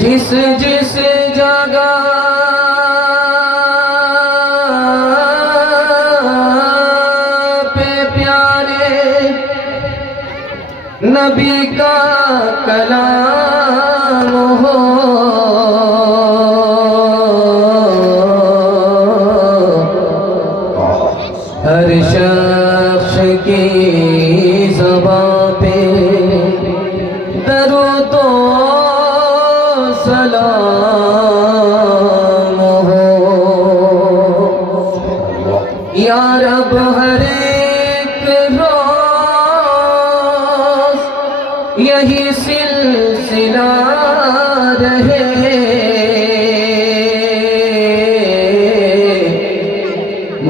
जिस जिस जगह पे प्यारे नबी का कलाम हो, हर शख्स की ज़बान पे दरूद सलाम हो। या रब हर एक रोज यही सिलसिला रहे,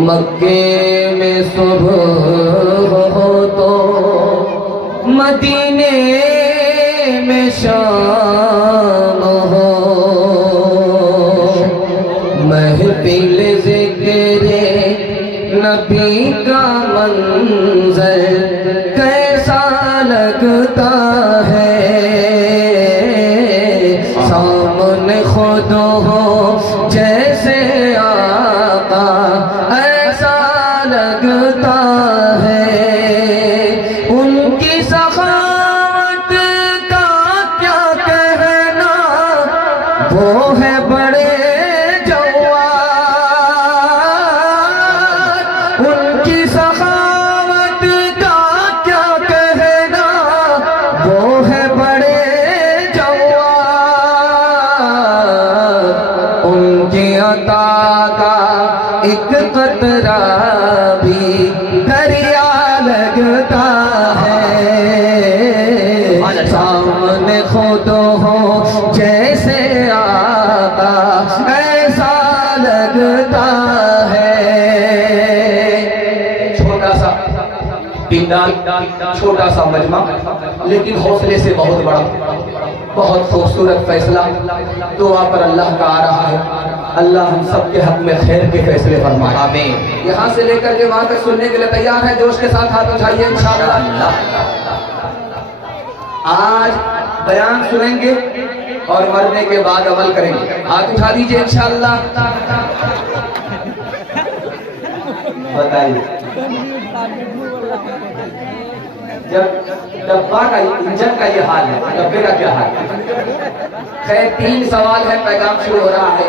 मक्के में सुबह हो तो मदीने में शाम हो, महफिल ज़िक्रे नबी का मंज़र कैसा लगता है, सामने खुद हो जैसे आका ऐसा लगता है। उनकी सखावत का क्या कहना, वो है बड़े उनकी सखावत का क्या कहना, वो है बड़े जवान। उनकी अता का एक कतरा भी दरिया लगता है, सामने खुद हो जैसे आका ऐसा लगता है। छोटा सा मजमा लेकिन हौसले से बहुत बड़ा, बहुत खूबसूरत फैसला दुआ पर अल्लाह का आ रहा है। अल्लाह हम सब के हक में खैर के फैसले फरमाए, आमीन। यहाँ से लेकर के वहां तक सुनने के लिए तैयार है? जोश के साथ हाथ उठाइए इंशाअल्लाह। आज बयान सुनेंगे और मरने के बाद अमल करेंगे। हाथ उठा दीजिए इंशाअल्लाह। बताइए, जब डब्बा का इंजन का ये हाल है, डब्बे का क्या हाल है? खैर 3 सवाल है, पैगाम शुरू हो रहा है।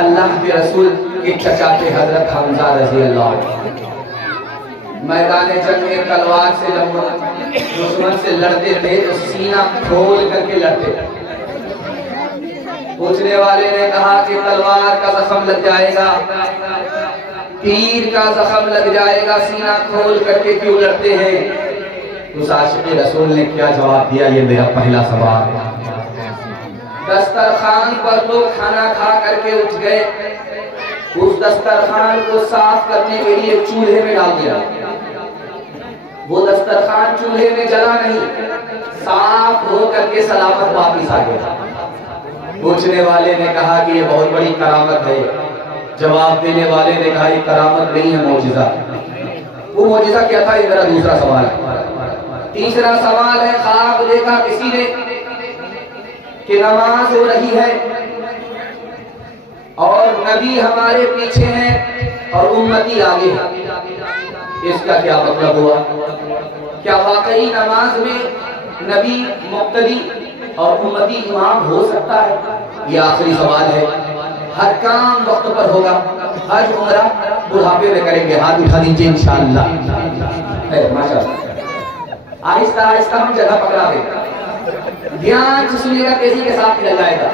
अल्लाह के रसूल के चचा थे हजरत हमजा रज़ी अल्लाह, मैदान जंग में तलवार से दुश्मन से लड़ते थे तो सीना खोल करके लड़ते। पूछने वाले ने कहा कि तलवार का जख्म लग जाएगा, तीर का जख्म लग जाएगा, सीना खोल करके क्यों लड़ते हैं? उस आशिक़ रसूल ने क्या जवाब दिया? ये मेरा पहला सवाल। दस्तरखान पर लोग खाना खा करके उठ गए, उस दस्तरखान को साफ करने के लिए चूल्हे में डाल दिया। वो दस्तरखान चूल्हे में जला नहीं, साफ हो करके सलामत वापिस आ गया। पूछने वाले ने कहा कि ये बहुत बड़ी करामत है। जवाब देने वाले ने कहा ये करामत नहीं है, मौजिज़ा। वो मौजिज़ा क्या था, ये मेरा दूसरा सवाल है। तीसरा सवाल है, ख्वाब देखा किसी ने कि नमाज हो रही है और नबी हमारे पीछे हैं और उम्मती आगे है, इसका क्या मतलब हुआ? क्या वाकई नमाज में नबी मुक्तदी और उम्मती इमाम हो सकता है? ये आखिरी सवाल है। हर काम वक्त पर होगा, हर उम्रा बुढ़ापे में करेंगे। हाथ उठा दीजिए इंशाअल्लाह। माशाअल्लाह। आहिस्ता आहिस्ता हम जगह पकड़ा देंगे, ध्यान से सुनिएगा, तेजी के साथ चल जाएगा।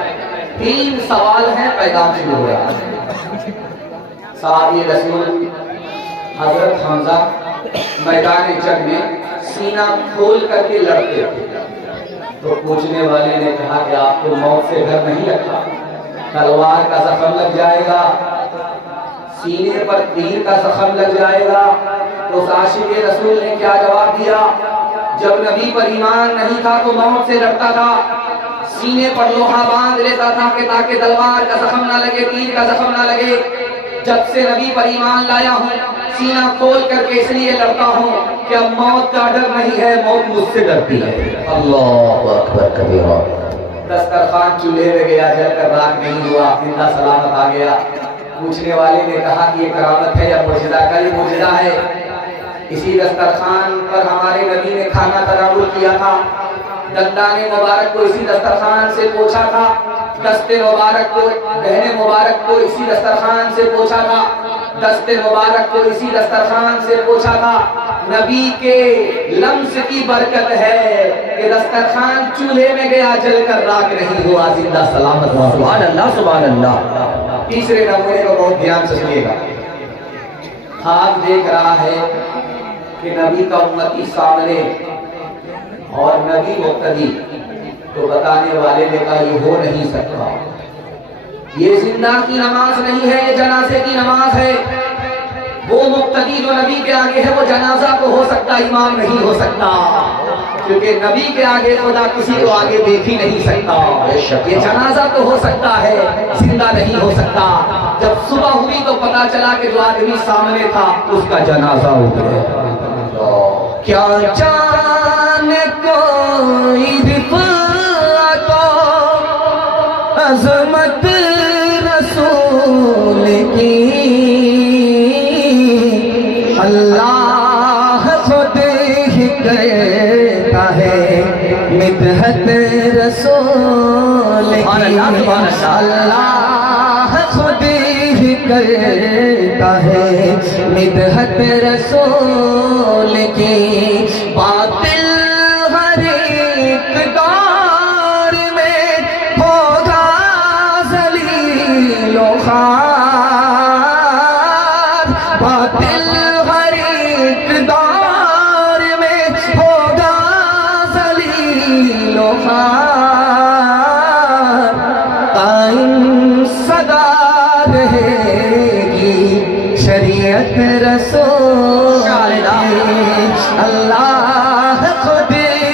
3 सवाल हैं, पैगाम शुरू हो रहा है। साहबी रसूल हजरत हमजा मैदान जंग में सीना खोल करके लड़ते थे, तो पूछने वाले ने कहा कि आपको मौत से डर नहीं लगता? तलवार का जख्म लग जाएगा, सीने पर तीर का जख्म लग जाएगा। तो आशिक़ रसूल ने क्या जवाब दिया? जब नबी पर ईमान नहीं था तो मौत से डरता था, सीने पर लोहा बांध लेता था कि ताकि तलवार का जख्म ना लगे, तीर का जख्म ना लगे। जब से नबी पर ईमान लाया हूँ, सीना खोल करके इसलिए लड़ता हूँ कि अब मौत का डर नहीं है, मौत मुझसे डरती है। अल्लाहु अकबर कबीरा। दस्तरखान चूल्हे में गया, जलकर राख नहीं हुआ, जिंदा सलामत आ गया। पूछने वाले ने कहा कि ये करामत है या मुजदा? का ये मुजदा है। इसी दस्तरखान पर हमारे नबी ने खाना तनावुल किया था, दंदाने मुबारक को इसी दस्तरखान से पोछा था, दस्ते मुबारक को, बहने मुबारक को इसी दस्तरखान से पोछा था, दस्ते मुबारक को इसी दस्तरखान से पोछा था। नबी के लम्स की बरकत है कि दस्तरखान चूल्हे में गया, जलकर राख नहीं हुआ, जिंदा सलामत हुआ। सुभान अल्लाह, सुभान अल्लाह। तीसरे नमूने को बहुत ध्यान से सुनिएगा। ख्वाब देख रहा है कि नबी का उम्मती सामने और नबी मुक्तदी, तो बताने वाले ने कहा ये हो नहीं सकता, ये जिंदा की नमाज नहीं है, ये जनाजे की नमाज है। वो मुक्तदी जो नबी के आगे है वो जनाजा तो हो सकता, इमाम नहीं हो सकता, क्योंकि नबी के आगे खुदा किसी को आगे देख ही नहीं सकता। ये जनाजा तो हो सकता है, जिंदा नहीं हो सकता। जब सुबह हुई तो पता चला कि जो आदमी सामने था उसका जनाजा हो गया। क्या जाने कोई रिफ़अत अज़मत रसूल की, अल्लाह खुद ही कहता है मिदहत रसूल की, अल्लाह खुद ही कहता है मिदहत रसूल की। बातिल हर एक दौर में होगा ज़लीलो ख़ार, बातिल हर एक दौर में होगा ज़लीलो ख़ार, कायम सदा रहेगी शरीयत रसूल की, अल्लाह खुद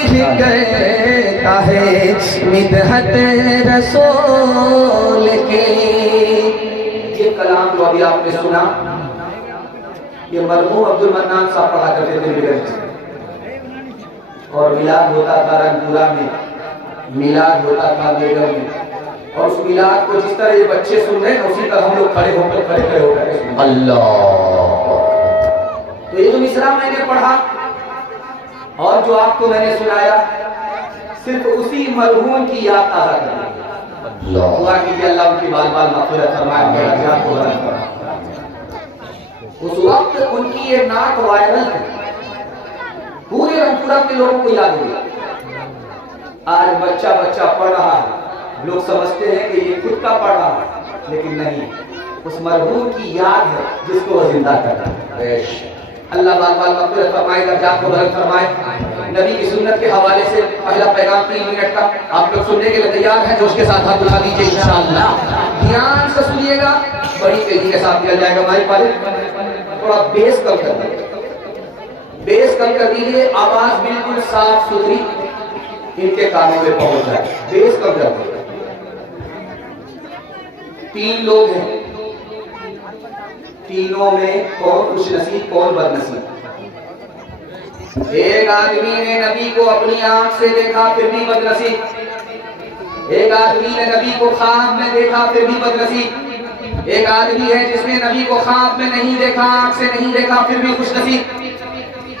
ही कहता है मिदहत रसूल की। ये कलाम जो अभी आपने सुना, ये मरहूम अब्दुल मन्नान साहब पढ़ा करते थे मेरे, और मिलाद होता था रंगपुरा में, मिलाद होता था बेगम में, और उस मिलाद को जिस तरह ये बच्चे सुन रहे हैं उसी तरह हम लोग खड़े होकर अल्लाह। तो ये जो मिसरा मैंने पढ़ा और जो आपको मैंने सुनाया, सिर्फ उसी मरहूम की याद ताज़ा करने, दुआ कीजिए अल्लाह उनकी बाल बाल मग़फ़िरत फरमाए, दर्जात को बुलंद फरमाए। उस वक्त उनकी ये नात वायरल थी, पूरे रंगपुरा के लोगों को याद हुई। आज बच्चा बच्चा पढ़ रहा है, लोग समझते हैं कि ये खुद का पढ़ रहा है, लेकिन नहीं, उस मरहूम की याद है जिसको वो जिंदा करता है। अल्लाह बाल बाल मग़फ़िरत फरमाए, दर्जात को बुलंद फरमाए। नबी की सुन्नत के हवाले से पहला पैगाम 3 मिनट का आप लोग सुनने के लिए तैयार हैं? जोश के साथ हाथ उठा दीजिए इंशाअल्लाह। ध्यान से सुनिएगा, बड़ी तेजी के साथ दिया जाएगा। माइक वाले थोड़ा बेस कम कर दीजिए, बेस कम कर दीजिए, आवाज बिल्कुल साफ सुथरी इनके कानों में पहुंच जाए। बेस कम कर दीजिए। 3 लोग हैं, तीनों में कौन खुश नसीब कौन बदनसीब? एक आदमी ने नबी को अपनी आंख से देखा फिर भी बदनसीब। एक आदमी ने नबी को ख्वाब में देखा फिर भी बदनसीब। एक आदमी है जिसने नबी को ख्वाब में नहीं देखा, आंख से नहीं देखा, फिर भी खुशनसीब।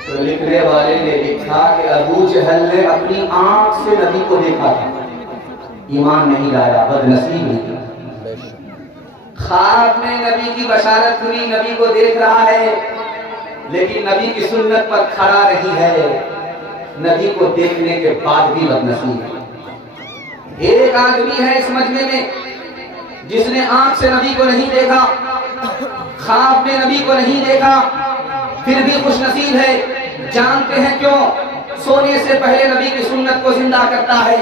तो लिखने वाले ने लिखा कि अबू जहल ने अपनी आंख से नबी को देखा था, ईमान नहीं लाया, बदनसीब नहीं। ख्वाब में नबी की बशारत हुई, नबी को देख रहा है लेकिन नबी की सुन्नत पर खड़ा नहीं है, नबी को देखने के बाद भी बदनसीब है। एक आदमी है इस मजमे में जिसने आंख से नबी को नहीं देखा, ख्वाब में नबी को नहीं देखा, फिर भी खुशनसीब है। जानते हैं क्यों? सोने से पहले नबी की सुन्नत को जिंदा करता है,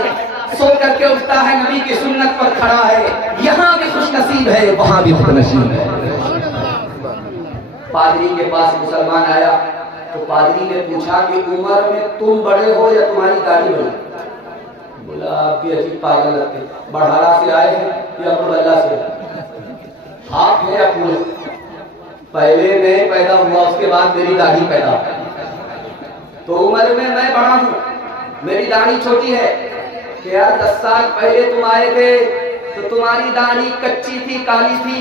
सो करके उठता है, नबी की सुन्नत पर खड़ा है। यहाँ भी खुशनसीब है, वहां भी खुशनसीब है। पादरी के पास मुसलमान आया तो पादरी ने पूछा कि उम्र में तुम बड़े हो या तुम्हारी दाढ़ी बड़ी? बोला आप भी अजीब पागल लगते, बढ़ारा से आए हैं या अब्दुल्ला से? हाथ है या पूरे? पहले मैं पैदा हुआ, उसके बाद मेरी दाढ़ी पैदा। तो उम्र में मैं बड़ा हूँ, मेरी दाढ़ी छोटी है। क्या 10 साल पहले तुम आए थे तो तुम्हारी दाढ़ी कच्ची थी, काली थी।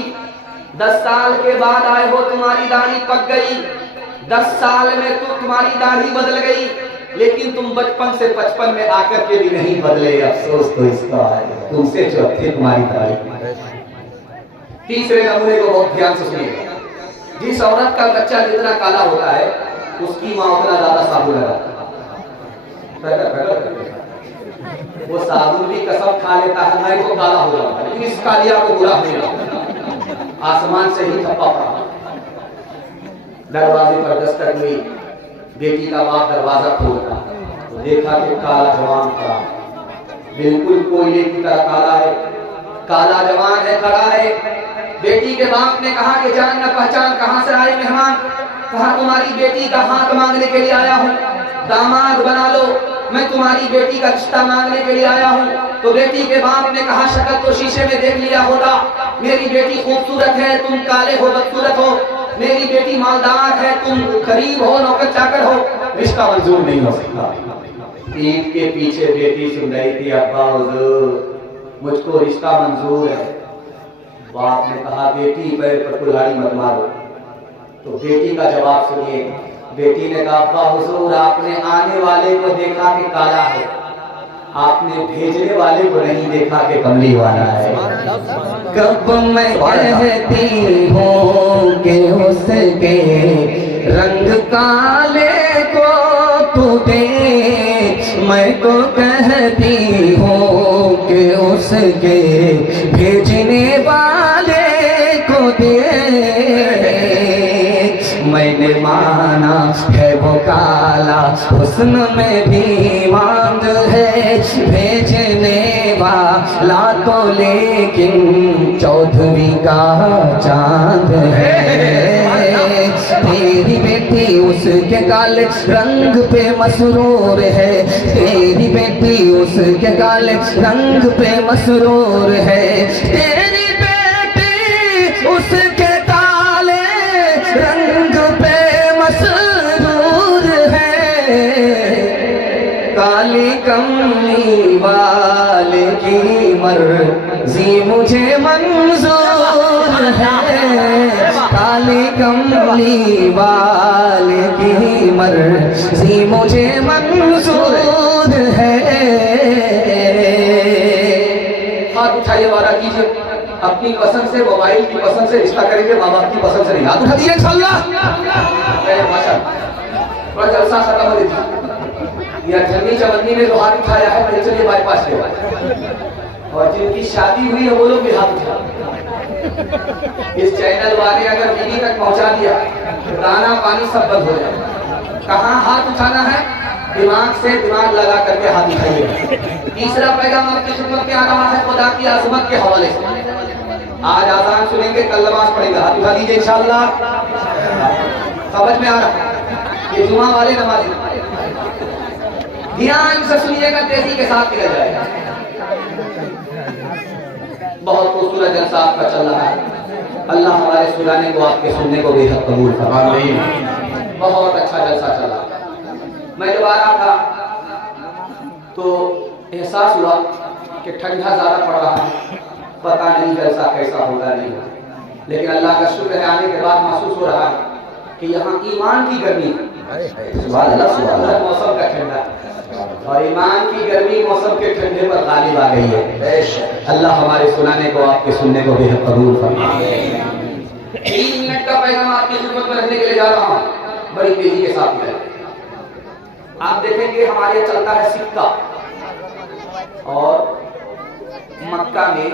10 साल के बाद आए हो, तुम्हारी दाढ़ी पक गई। 10 साल में तो तुम्हारी दाढ़ी बदल गई, लेकिन तुम बचपन से 55 में आकर के भी नहीं बदले। अफसोस तो इसका है, तुमसे जो थे तुम्हारी दाढ़ी। तीसरे नमूने को बहुत ध्यान से सुनिए। जिस औरत का बच्चा जितना काला होता है उसकी माँ उतना ज्यादा साबुन लगाती है। वो साबुन भी कसम खा लेता है मैं तो काला हो जाऊंगा, लेकिन इस कालिया को बुरा नहीं लगता। आसमान से ही थप्पा पड़ा। दरवाजे पर दस्तक हुई, बेटी का बाप दरवाजा खोला तो देखा कि काला जवान खड़ा, बिल्कुल कोयले की तरह काला है। काला जवान है, खड़ा है। बेटी के बाप ने कहा कि जान न पहचान, कहां से आए मेहमान? कहा तुम्हारी बेटी का हाथ मांगने के लिए आया हूँ, दामाद बना लो, मैं तुम्हारी बेटी का रिश्ता मांगने के लिए आया हूँ। तो बेटी के बाप ने कहा शक्ल तो शीशे में देख लिया होगा, मेरी बेटी खूबसूरत है, तुम काले हो, बदसूरत हो। मेरी बेटी मालदार है, तुम गरीब हो, नौकर चाकर हो, रिश्ता मंजूर नहीं हो सकता। ईद के पीछे बेटी सुन रही थी, अब्बा हुजूर मुझको रिश्ता मंजूर है। बाप ने कहा बेटी पैर पर कुल्हाड़ी मत मारो। तो बेटी का जवाब सुनिए। बेटी ने कहा अब्बा हुजूर आपने आने वाले को देखा कि काला है, आपने भेजने वाले को नहीं देखा कि कमली वाला है। कब मैं कहती हूँ कि उसके रंग काले को तू देख, मैं तो कहती हूँ कि उसके भेजने वाले को देख। मैंने माना है वो काला, हुस्न में भी मांग है, भेजने वाला तो लेकिन चौधरी का चांद है। तेरी बेटी उसके काले रंग पे मसरूर है, तेरी बेटी उसके काले रंग पे मसरूर है। तेरी बेटी उसके काले रंग पे मसरूर है। काली कमली वाले की मर्जी मुझे मंजूर है, काली कमली वाले की मर्जी मुझे मंजूर है। हाथ उठाइए, वादा कीजिए अपनी पसंद से, मोबाइल की पसंद से रिश्ता करेंगे, माँ बाप की पसंद से नहीं। हाथ उठा दीजिए इंशाअल्लाह। थोड़ा जलसा खत्म हो जाती है। ठंडी चवन्नी में जो हाथ उठाया है मेरे चलिए बाईपास के बाद, और जिनकी शादी हुई है वो लोग भी हाथ उठा। इस चैनल वाले अगर बीवी तक पहुंचा दिया तो दाना पानी सब बंद हो जाए। कहाँ हाथ उठाना है? दिमाग से दिमाग लगा करके हाथ उठाइए। तीसरा पैगाम आपकी खिदमत में आ रहा है खुदा की आज़मत के हवाले से। आज आजान सुनेंगे, कल नमाज पढ़ेगा, हाथ उठा दीजिए इंशाअल्लाह। समझ में आ रहा है? ये जुमा वाले नमाज ध्यान से सुनिएगा, तेजी के साथ निकल जाएगा। बहुत खूबसूरत जलसा आपका चल रहा है। अल्लाह हमारे सुनाने को आपके सुनने को बेहद कबूल फरमाए। बहुत अच्छा जलसा चल रहा है। मैं जब आ रहा था तो एहसास हुआ कि ठंडा ज़्यादा पड़ रहा है, पता नहीं जलसा कैसा होगा नहीं होगा, लेकिन अल्लाह का शुक्र है आने के बाद महसूस हो रहा है कि यहाँ ईमान की गर्मी मौसम का ठंडा और ईमान की गर्मी मौसम के ठंडे पर गालिब आ गई है। अल्लाह हमारे सुनाने को आपके सुनने को बेहद कबूल फरमाए। 3 मिनट का पैगाम आपकी खिदमत में रखने के लिए जा रहा हूँ, बड़ी तेजी के साथ में। आप देखेंगे हमारे यहाँ चलता है सिक्का, और मक्का में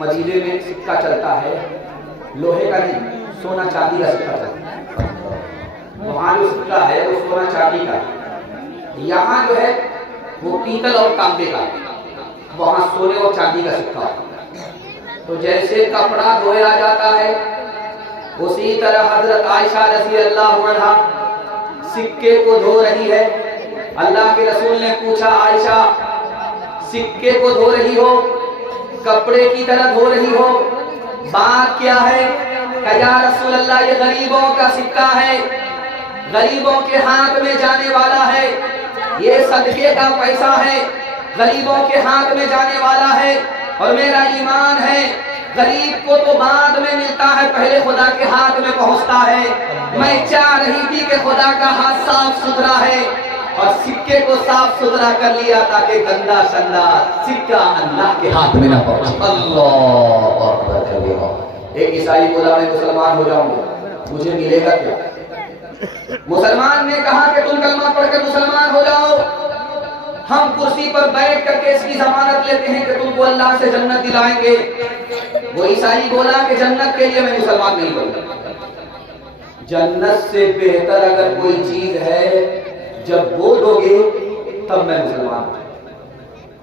मदीने में सिक्का चलता है, लोहे का नहीं, सोना चांदी का सिक्का चलता है। वहाँ जो सिक्का है वो सोना चांदी का, यहाँ जो है वो पीतल और तांबे का, वहाँ सोने और चांदी का सिक्का। तो जैसे कपड़ा धोया जाता है उसी तरह हजरत आयशा रज़ी अल्लाह अन्हा सिक्के को धो रही है। अल्लाह के रसूल ने पूछा, आयशा सिक्के को धो रही हो, कपड़े की तरह धो रही हो, बात क्या है? कहा या रसूल अल्लाह ये गरीबों का सिक्का है, गरीबों के हाथ में जाने वाला है, ये सदके का पैसा है, गरीबों के हाथ में जाने वाला है, और मेरा ईमान है गरीब को तो बाद में मिलता है, पहले खुदा के हाथ में पहुंचता है। मैं चाह रही थी कि खुदा का हाथ साफ सुथरा है और सिक्के को साफ सुथरा कर लिया ताकि गंदा संदा सिक्का अल्लाह के हाथ में ना पहुंचे। अल्लाह अकबर कबीरा। एक ईसाई बोला मैं मुसलमान हो जाऊंगा, मुझे मिलेगा क्या? मुसलमान ने कहा कि तुम कलमा पढ़कर मुसलमान हो जाओ, हम कुर्सी पर बैठ करके इसकी जमानत लेते हैं कि तुमको अल्लाह से जन्नत दिलाएंगे। वो ईसाई बोला कि जन्नत के लिए मैं मुसलमान नहीं बनूंगा। जन्नत से बेहतर अगर कोई चीज है जब वो दोगे तब मैं मुसलमान हूं।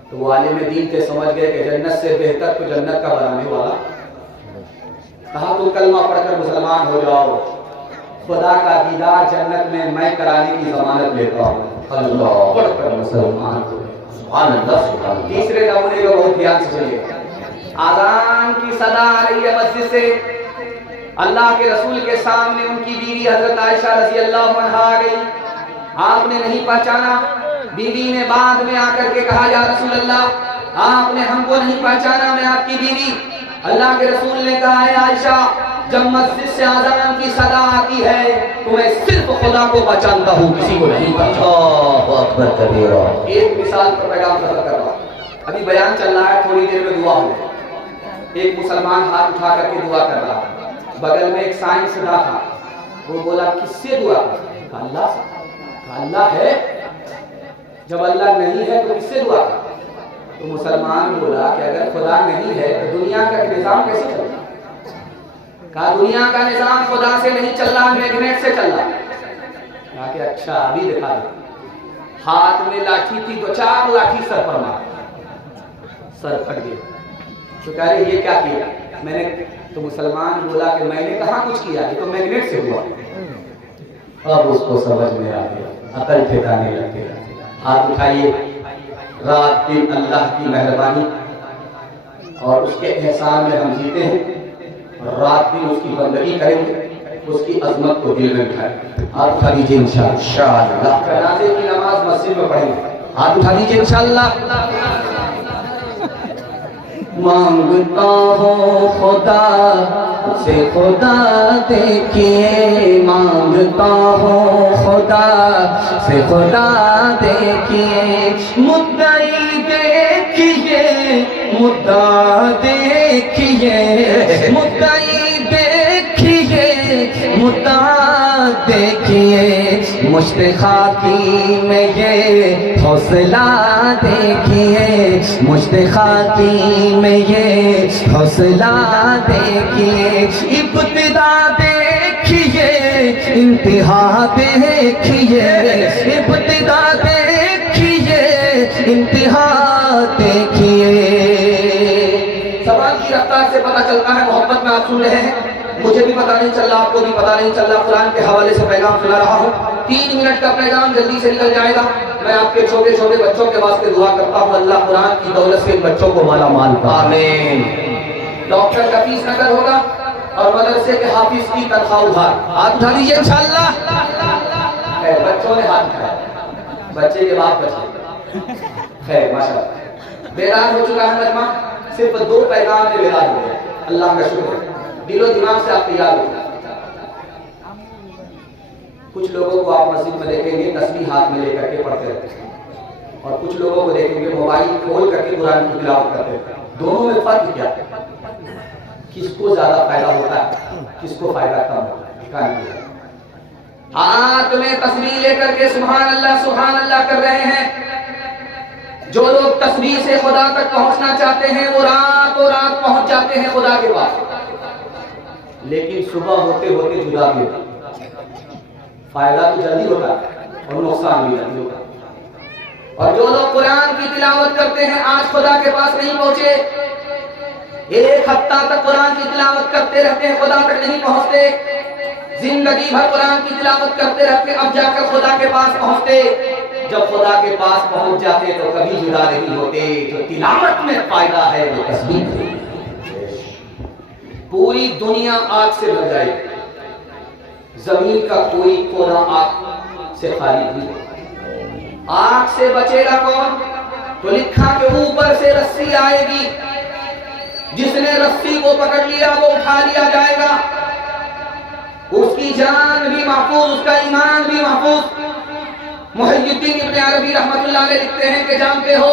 तो वो आलिम दीन थे, समझ गए कि जन्नत से बेहतर तो जन्नत का बनाने वाला। कहा तुम कलमा पढ़कर मुसलमान हो जाओ, खुदा का दीदार जन्नत में मैं कराने की जमानत लेता हूँ। अल्लाह पढ़कर मुसलमान हो। सुभान अल्लाह। तीसरे नमूने को बहुत ध्यान से सुनिए। आज़ान की सदा आ रही है मस्जिद से, अल्लाह के रसूल के सामने उनकी बीवी हजरत आयशा रज़ी अल्लाह अन्हा आ गई। आपने नहीं पहचाना, बीवी ने बाद में आकर के कहा या रसूल अल्लाह आपने हमको नहीं पहचाना, मैं आपकी बीवी। अल्लाह के रसूल ने कहा है आयशा जब मस्जिद से आज़ान की सदा आती है तो मैं सिर्फ खुदा को पहचानता हूँ, किसी को नहीं पहचानता। एक मिसाल पर पैगाम खत्म कर रहा हूँ। अभी बयान चल रहा है, थोड़ी देर में दुआ होगी। एक मुसलमान हाथ उठा करके दुआ कर रहा था, बगल में एक साइंसदान था, वो बोला किससे दुआ कर? अल्लाह से। अल्लाह है, जब अल्लाह नहीं है तो किससे दुआ कर? तो मुसलमान बोला कि अगर खुदा नहीं है तो दुनिया का निजाम कैसे चलेगा? कहा दुनिया का निजाम खुदा से नहीं चल रहा, मैग्नेट से चल रहा। कहा कि अच्छा अभी दिखा दे। हाथ में लाठी थी, 2-4 लाठी सर पर मार, सर फट गया। तो कह रहे ये क्या किया? मैंने तो मुसलमान बोला कि मैंने कहाँ कुछ किया, ये तो मैग्नेट से हुआ। अब उसको समझ में आ गया, अकल ठिकाने लग गया। हाथ उठाइए, रात दिन अल्लाह की मेहरबानी और उसके एहसान में हम जीते हैं, रात दिन उसकी बंदगी करेंगे, उसकी अजमत को दिल में उठाएंगे। हाथ उठा दीजिए इंशाअल्लाह। जनाजे की नमाज मस्जिद में पढ़ेंगे, हाथ उठा दीजिए इंशाअल्लाह। मांगता हो खुदा से खुदा देखिए, मांगता हो खुदा से खुदा देखिए, मुद्दई देखिए, मुद्दा देखिए, मुद्दई देखिए, मुद्दा देखिए, मुश्त खाकी में ये हौसला देखिए, मुश्त खाकी में ये हौसला देखिए, इब्तिदा देखिए, इंतहा देखिए, इब्तिदा देखिए, इंतहा देखिए। सवाल की रफ्तार से पता चलता है मोहब्बत में आप सुन रहे हैं, मुझे भी पता नहीं चल रहा, आपको भी पता नहीं चल रहा। कुरान के हवाले से पैगाम सुना रहा हूँ, 3 मिनट का पैगाम जल्दी से निकल जाएगा। मैं आपके छोटे छोटे बच्चों के वास्ते दुआ करता हूँ, अल्लाह कुरान की दौलत से इन बच्चों को माला माल करे। आमीन। डॉक्टर का फीस नगर होगा और मदरसे के हाफिज की तनख्वाह उधार। हाथ उठा दीजिए इंशाअल्लाह। बच्चों ने हाथ उठाया, बच्चे के बाप बच्चे खैर माशाअल्लाह बेदार हो चुका है मजमा। सिर्फ 2 पैगाम में बेदार हो गया, अल्लाह का शुक्र है। दिलो दिमाग से आप तैयार हो। कुछ लोगों को आप मस्जिद में देखेंगे तस्बीह हाथ में लेकर के पढ़ते रहते हैं, और कुछ लोगों को देखेंगे मोबाइल खोल करके कुरान की तिलावत करते हैं। दोनों में फर्क क्या है? किसको ज्यादा फायदा होता है, किसको फायदा कम होता है? हाथ में तस्बीह लेकर के सुभान अल्लाह कर रहे हैं। जो लोग तस्बीह से खुदा तक पहुंचना चाहते हैं वो रातों रात पहुंच जाते हैं खुदा के पास, लेकिन सुबह होते होते जुदा भी होता। फायदा तो जल्दी होता है और नुकसान भी जल्दी होता है। और जो लोग कुरान की तिलावत करते हैं आज खुदा के पास नहीं पहुंचे, 1 हफ्ता तक कुरान की तिलावत करते रहते हैं, खुदा तक नहीं पहुंचते। जिंदगी भर कुरान की तिलावत करते रहते, अब जाकर खुदा के पास पहुंचते। जब खुदा के पास पहुंच जाते तो कभी जुदा नहीं होते। जो तिलावत में फायदा है वो तस्बीह है। पूरी दुनिया आग से भर जाएगी, जमीन का कोई कोना आग से खाली नहीं। आग से बचेगा कौन? तो लिखा के ऊपर से रस्सी आएगी, जिसने रस्सी को पकड़ लिया वो उठा लिया जाएगा। उसकी जान भी महफूज, उसका ईमान भी महफूज। मुहय्यिद्दीन इब्न अरबी रहमतुल्लाह अलैह लिखते हैं कि जानते हो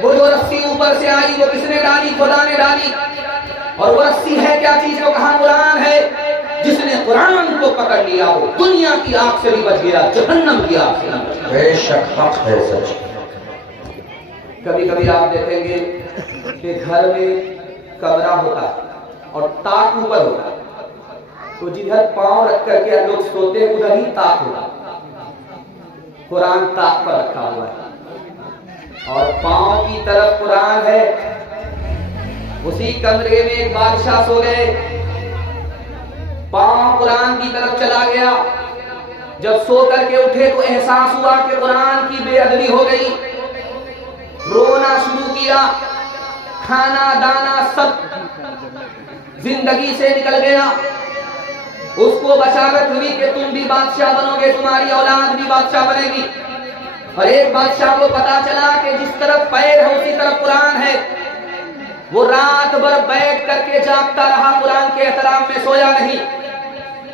वो जो रस्सी ऊपर से आई वो किसने डाली? खुदा ने डाली। और वो रस्सी है क्या चीज? वो कहा कुरान है। जिसने कुरान को पकड़ लिया वो दुनिया की आग से भी बच गया, जहन्नम की आग से भी। बेशक हक है सच। कभी कभी आप देखेंगे कि घर में कमरा होता है और ताक ऊपर होता है, तो जिधर पांव रख करके लोग सोते हैं उधर ही ताक होता है। कुरान ताक पर रखा हुआ है और पांव की तरफ कुरान है। उसी कमरे में एक बादशाह सो गए, पांव कुरान की तरफ चला गया। जब सो करके उठे तो एहसास हुआ कि कुरान की बेअदबी हो गई। रोना शुरू किया, खाना दाना सब जिंदगी से निकल गया। उसको बशारत हुई कि तुम भी बादशाह बनोगे, तुम्हारी औलाद भी बादशाह बनेगी। और एक बादशाह को पता चला कि जिस तरफ पैर है उसी तरफ कुरान है। वो रात भर बैठ करके जागता रहा, कुरान के एहतराम में सोया नहीं।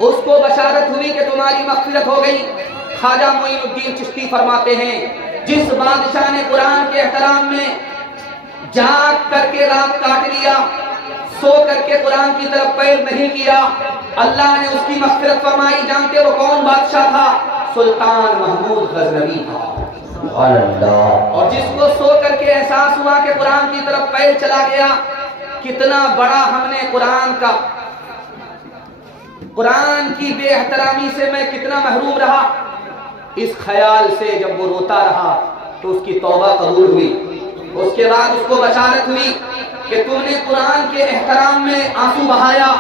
उसको बशारत हुई कि तुम्हारी मग़फ़िरत हो गई। ख्वाजा मोइनुद्दीन चिश्ती फरमाते हैं जिस बादशाह ने कुरान के एहतराम में जाग करके रात काट लिया, सो करके कुरान की तरफ पैर नहीं किया, अल्लाह ने उसकी मग़फ़िरत फरमाई। जानते वो कौन बादशाह था? सुल्तान महमूद गज़नवी था। और जिसको सो करके एहसास हुआ कि कुरान की तरफ पैर चला गया, कितना बड़ा हमने कुरान की बेएहतरामी से मैं कितना महरूम रहा। इस ख्याल से जब वो रोता रहा तो उसकी तौबा कबूल हुई। उसके बाद उसको बशारत हुई कि तुमने कुरान के एहतराम में आंसू बहाया,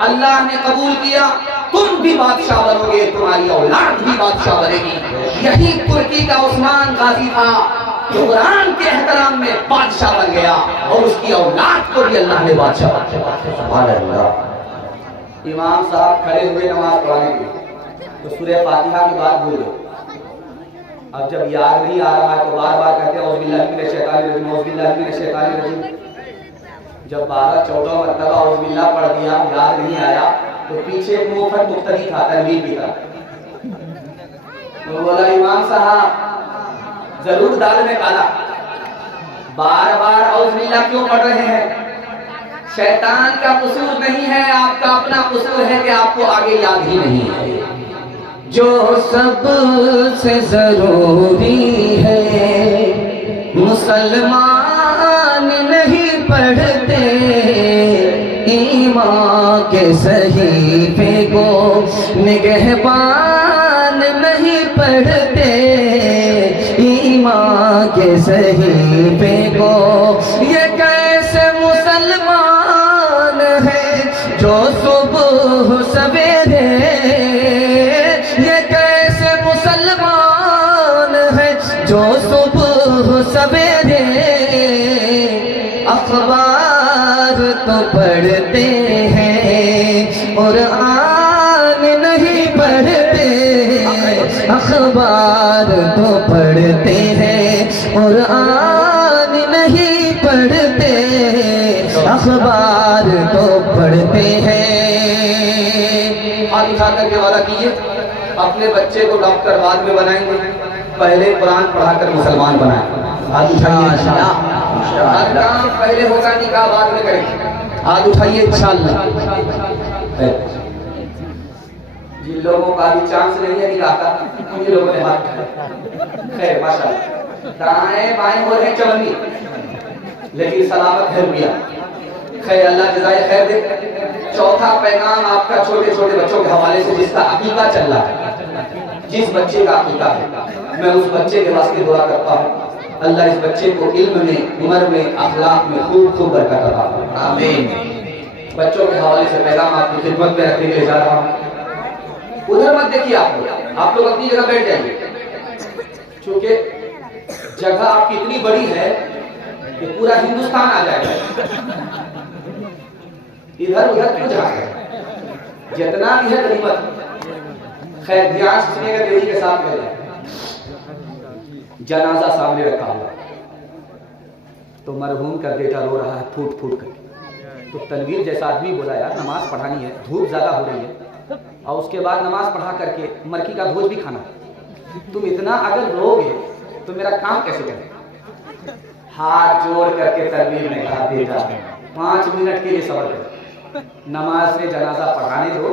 अल्लाह ने कबूल किया, तुम भी बादशाह बनोगे, तुम्हारी औलाद भी बादशाह बनेगी। यही तुर्की का उस्मान गाजी था जो कुरान के एहतराम में बादशाह बन गया और उसकी औलाद को भी अल्लाह ने बादशाह बनाया। सुभान अल्लाह। इमाम साहब खड़े हुए नमाज पढ़ाने के लिए तो सूरह फातिहा की बात भूल गए। अब जब याद नहीं आ रहा है तो बार बार कहते हैं औज़ुबिल्लाहि मिनश शैतानिर रजीम, औज़ुबिल्लाहि मिनश शैतानिर रजीम। जब 12-14 मरतबा औज़ुबिल्लाह पढ़ दिया, याद नहीं आया, तो पीछे एक मुफत मुक्तदी था तनवीर की तरह, तो बोला इमाम साहब जरूर दाल में काला, बार बार औज़ुबिल्लाह क्यों पढ़ रहे हैं? शैतान का कसूर नहीं है, आपका अपना कसूर है कि आपको आगे याद ही नहीं है। जो सबसे जरूरी है मुसलमान नहीं पढ़ते, ईमान के सहीफे को निगहबान नहीं पढ़ते, ईमान के सहीफे को। ये कैसे मुसलमान है जो सुबह सवेरे, ये कैसे मुसलमान है जो सुबह सवेरे अखबार तो पढ़ते हैं कुरान नहीं पढ़ते, अखबार तो पढ़ते हैं कुरान नहीं पढ़ते, अखबार तो पढ़ते हैं। हाथ उठा करके वादा कीजिए, अपने बच्चे को डॉक्टर बाद में बनाएंगे, पहले कुरान पढ़ाकर मुसलमान बनाएं। हाथ उठाइए, हर काम पहले होगा, निकाह बाद में करेंगे। हाथ उठाइए इंशाअल्लाह। जिन लोगों का भी चांस नहीं है निकाह का, उन्हीं लोगों ने हाथ उठाया। खैर माशाअल्लाह, दाएं बाएं हो रहे चवन्नी, लेकिन सलामत है रुपया। खैर अल्लाह जज़ाए खैर दे। चौथा पैगाम आपका छोटे छोटे बच्चों के हवाले से, जिसका अकीका चल रहा है, जिस बच्चे का अकीका है, मैं उस बच्चे के वास्ते दुआ करता हूँ, अल्लाह इस बच्चे को इल्म में, उम्र में, अखलाक में खूब खूब बरकत अता फरमाए। आमीन। बच्चों के हवाले से पैगाम आपकी खिदमत में रखने के लिए जा रहा हूँ। उधर मत देखिए, आप लोग अपनी जगह बैठ जाइए, क्योंकि जगह आपकी इतनी बड़ी है कि पूरा हिंदुस्तान आ जाएगा। इधर उधर क्यों जा रहे हैं, जितना भी है गनीमत। खैर ध्यान सुनिएगा, देरी के साथ में जनाजा सामने रखा हुआ, तो मरहूम का बेटा रो रहा है फूट फूट कर। तो तनवीर जैसा आदमी बोला, यार नमाज पढ़ानी है, धूप ज्यादा हो रही है, और उसके बाद नमाज पढ़ा करके मरकी का भोज भी खाना है, तुम इतना अगर रोगे तो मेरा काम कैसे करें। हाथ जोड़ करके तनवीर ने कहा, बेटा 5 मिनट के लिए सब्र करो, नमाज से जनाजा पढ़ाने दो,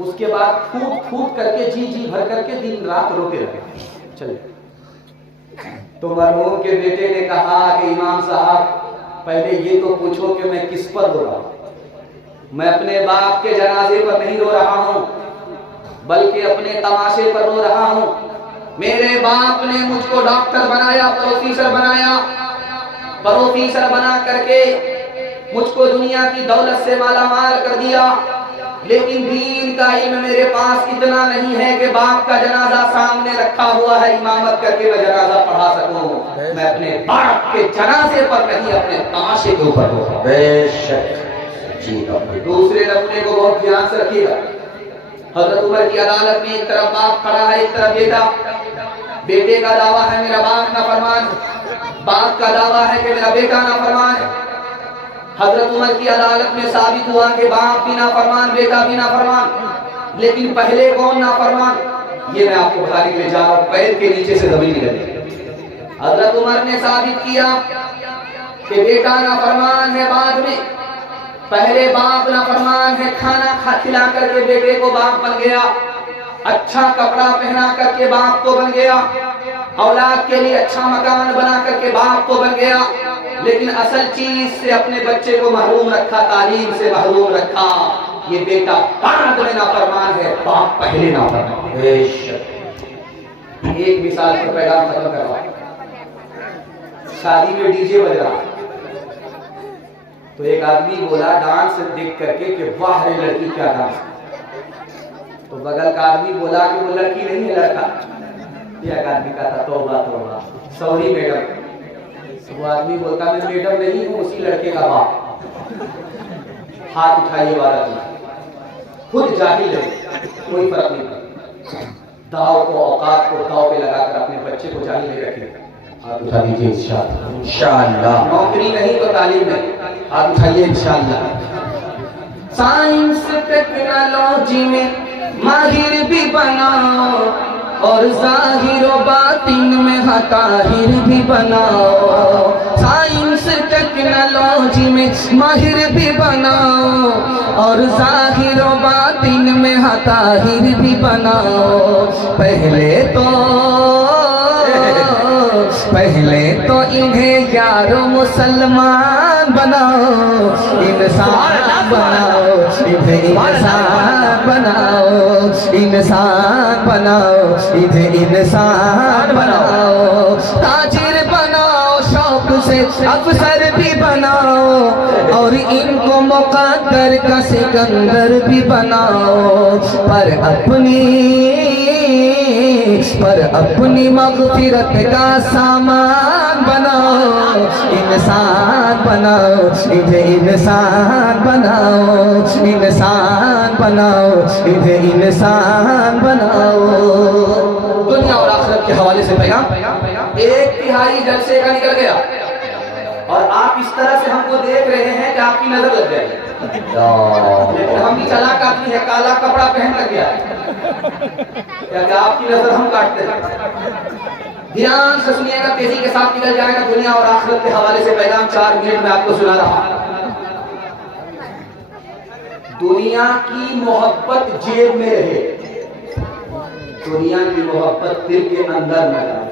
उसके बाद फूट फूट करके जी जी भर करके दिन रात रोते रहे। चलिए। तो मरहूम के बेटे ने कहा कि इमाम साहब, पहले ये तो पूछो कि मैं किस पर रो रहा हूं। मैं अपने बाप के जनाजे पर नहीं रो रहा हूं, बल्कि अपने तमाशे पर रो रहा हूं। मेरे बाप ने मुझको डॉक्टर बनाया, प्रोफेसर बनाया, प्रोफेसर बना करके मुझको दुनिया की दौलत से मालामाल कर दिया, लेकिन दीन का इल्म मेरे पास इतना नहीं है कि बाप का जनाजा सामने रखा हुआ है, इमामत करके मैं जनाजा पढ़ा सकूं। मैं अपने बाप के जनाजे पर नहीं, अपने तमाशे के ऊपर हूं। बेशक जी। दूसरे नमूने को बहुत ध्यान से रखिएगा। हजरत उमर की अदालत में एक तरफ बाप खड़ा है, एक तरफ बेटा। बेटे का दावा है मेरा बाप नाफरमान, बाप का दावा है कि मेरा बेटा नाफरमान है। हजरत उमर की अदालत में साबित हुआ कि बाप भी नाफरमान, बेटा भी नाफरमान, लेकिन पहले कौन नाफरमान, ये मैं आपको बताने के लिए जा रहा हूं। पैर के नीचे से जमीन निकल गई। हजरत उमर ने साबित किया कि बेटा नाफरमान है बाद में, पहले बाप नाफरमान है। खाना खिला करके बेटे को बाप बन गया, अच्छा कपड़ा पहना करके बाप तो बन गया, औलाद के लिए अच्छा मकान बना करके बाप तो बन गया, लेकिन असल चीज से अपने बच्चे को महरूम रखा, तालीम से महरूम रखा। ये बेटा बाद में नाफरमान है, बाप पहले नाफरमान। एक मिसाल पर पैगाम खत्म करवा। शादी में डीजे बज रहा, तो एक आदमी बोला डांस देख करके कि वाह रे लड़की क्या डांस। तो बगल का आदमी बोला कि वो लड़की नहीं है, लड़का। एक आदमी का था तौबा तौबा, सॉरी मैडम। वो आदमी बोलता मैं मैडम नहीं हूँ, उसी लड़के का बाप। हाथ उठाइए वाला खुद जाहिल है, कोई फर्क नहीं पड़ता। दाव को, औकात को दाव पे लगाकर अपने बच्चे को जाहिल नहीं रखिए। हाथ उठा दीजिए इंशाअल्लाह। नौकरी नहीं तो तालीम नहीं, हाथ उठाइए इंशाअल्लाह। साइंस टेक्नोलॉजी में माहिर भी बनाओ, और जाहिर व बातिन में ताहिर भी बनाओ। साइंस टेक्नोलॉजी में माहिर भी बनाओ, और जाहिर व बातिन में ताहिर भी बनाओ। पहले तो इन्हें यारो मुसलमान बनाओ, इंसान बनाओ, इन्हें इंसान बनाओ, इंसान बनाओ, इन्हें इंसान बनाओ। ताजिर बनाओ, शौक से अफसर भी बनाओ, और इनको मुक़द्दर का सिकंदर भी बनाओ। पर अपनी मग़फ़िरत का सामान बनाओ, इंसान बनाओ, इन्हें इंसान बनाओ, इंसान बनाओ, इन्हें इंसान बनाओ। दुनिया और आखिरत के हवाले से पैगाम 1/3 जलसे का निकल गया और आप इस तरह से हमको देख रहे हैं कि आपकी नजर लग जाएगी। लेकिन हम भी चालाक आदमी है, काला कपड़ा पहन कर गया क्या आपकी नजर हम काटते हैं। ध्यान से सुनिएगा, तेजी के साथ निकल जाएगा दुनिया और आखिरत के हवाले से पैगाम 4 मिनट में आपको सुना रहा। दुनिया की मोहब्बत जेब में रहे, दुनिया की मोहब्बत दिल के अंदर न रहे।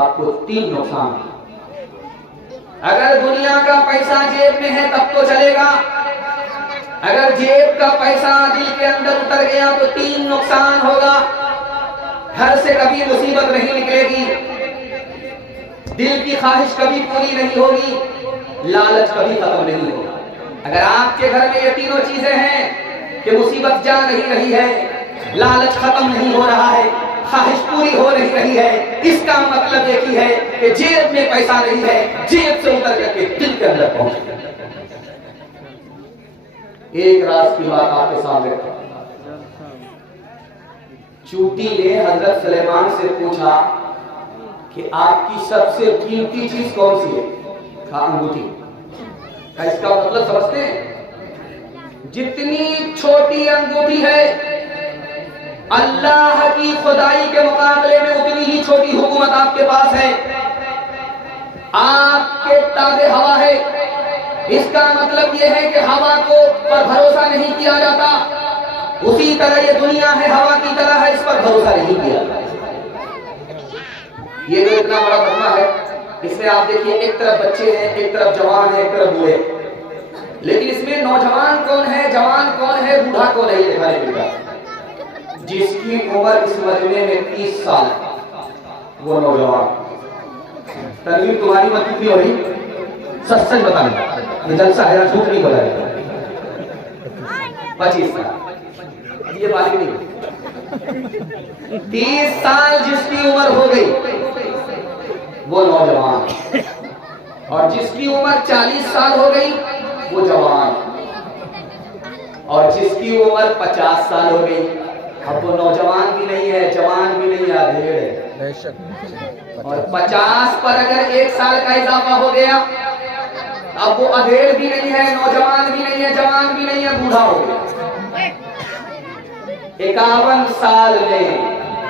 आपको 3 नुकसान। अगर दुनिया का पैसा जेब में है तब तो चलेगा, अगर जेब का पैसा दिल के अंदर उतर गया तो 3 नुकसान होगा। घर से कभी मुसीबत नहीं निकलेगी, दिल की ख्वाहिश कभी पूरी नहीं होगी, लालच कभी खत्म नहीं होगा। अगर आपके घर में ये तीनों चीजें हैं कि मुसीबत जा नहीं रही है, लालच खत्म नहीं हो रहा है, ख्वाहिश पूरी हो नहीं रही है, इसका मतलब एक ही है कि जेब में पैसा नहीं है, जेब से उतर करके दिल के अंदर पहुंच गया। एक राज की बात आपके सामने, चूटी ने हजरत सुलेमान से पूछा कि आपकी सबसे कीमती चीज कौन सी है? कहा अंगूठी। इसका मतलब समझते हैं? जितनी छोटी अंगूठी है अल्लाह की खुदाई के मुकाबले में उतनी ही छोटी हुकूमत आपके पास है, आपके ताबे हवा है। इसका मतलब यह है कि हवा को पर भरोसा नहीं किया जाता, उसी तरह ये दुनिया है, हवा की तरह है, इस पर भरोसा नहीं किया। ये जो इतना बड़ा धर्मा है, इसमें आप देखिए एक तरफ बच्चे हैं, एक तरफ जवान है, एक तरफ बूढ़े, लेकिन इसमें नौजवान कौन है, जवान कौन है, बूढ़ा कौन है, ये दिखाई देगा। जिसकी उम्र इस मजमे में 30 साल वो नौजवान। तनवीर तुम्हारी मत कितनी हो रही? सच सच बताना, ये जलसा है, झूठ नहीं बोला है। 25 साल, ये बालिग नहीं। 30 साल जिसकी उम्र हो गई वो नौजवान, और जिसकी उम्र 40 साल हो गई वो जवान, और जिसकी उम्र 50 साल हो गई अब वो नौजवान भी नहीं है, जवान भी नहीं है, अधेड़ है। और 50 पर अगर 1 साल का इजाफा हो गया अब वो अधेड़ भी नहीं है, नौजवान भी नहीं है, जवान भी नहीं है, बूढ़ा हो गया। 51 साल में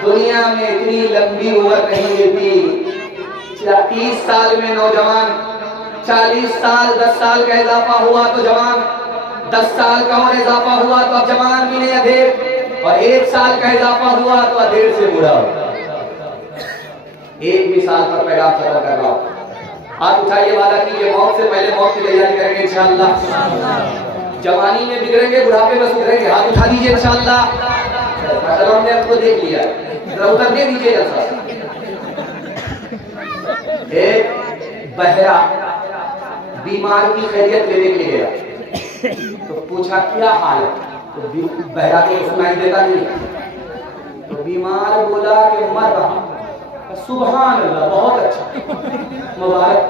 दुनिया में इतनी लंबी उम्र नहीं मिलती। 30 साल में नौजवान, 40 साल 10 साल का इजाफा हुआ तो जवान, 10 साल का और इजाफा हुआ तो अब जवान भी नहीं, अधेड़, और 1 साल का इजाफा हुआ तो अधेड़ से बूढ़ा हो। एक मिसाल पर पैगाम खत्म कर रहा हूं। हाथ उठाइए, वादा कीजिए मौत से पहले मौत की तैयारी करेंगे इंशाअल्लाह। जवानी में बिगड़ेंगे, बुढ़ापे में सुधरेंगे। हाथ उठा दीजिए इंशाअल्लाह। हमने आपको देख लिया, उतर दे दीजिए। एक बहरा बीमार की खैरियत लेने के लिए गया तो पूछा क्या हाल है, तो बहरा को सुनाई देता नहीं, तो बीमार बोला कि मर रहा। सुभान अल्लाह, बहुत अच्छा, मुबारक।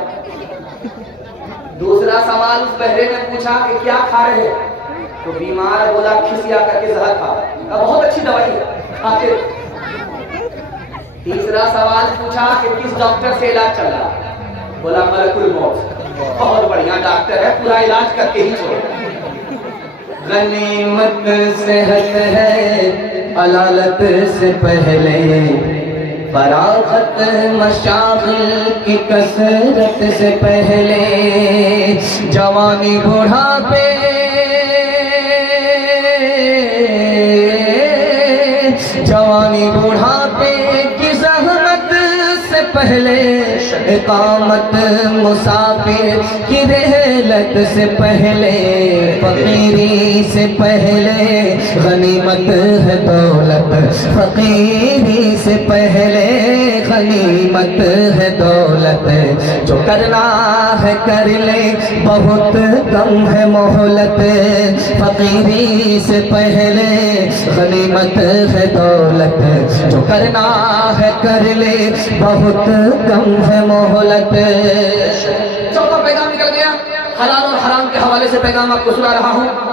दूसरा सवाल उस बहरे ने पूछा कि क्या खा रहे हैं, तो बीमार बोला खिसिया करके जहर खा। बहुत अच्छी दवाई है, खाते। तीसरा सवाल पूछा कि किस डॉक्टर से इलाज चल रहा, बोला मलकुल मौत। बहुत बढ़िया डॉक्टर है, पूरा इलाज करके ही छोड़े। गनीमत सेहत है अलालत से पहले, फरागत मशागिल की कसरत से पहले, जवानी बुढ़ापे जवानी बुढ़ापे की ज़हमत से पहले, इकामत मुसाफिर की रहलत से पहले, फकीरी से पहले गनीमत है दौलत, फकीरी से पहले गनीमत है दौलत। जो करना है कर ले, बहुत कम है मोहलत, फकीरी से पहले गनीमत है दौलत। जो करना है कर ले, बहुत कम है मोहलत। चौथा पैगाम निकल गया। हलाल और हराम के हवाले से पैगाम आपको सुना रहा हूँ।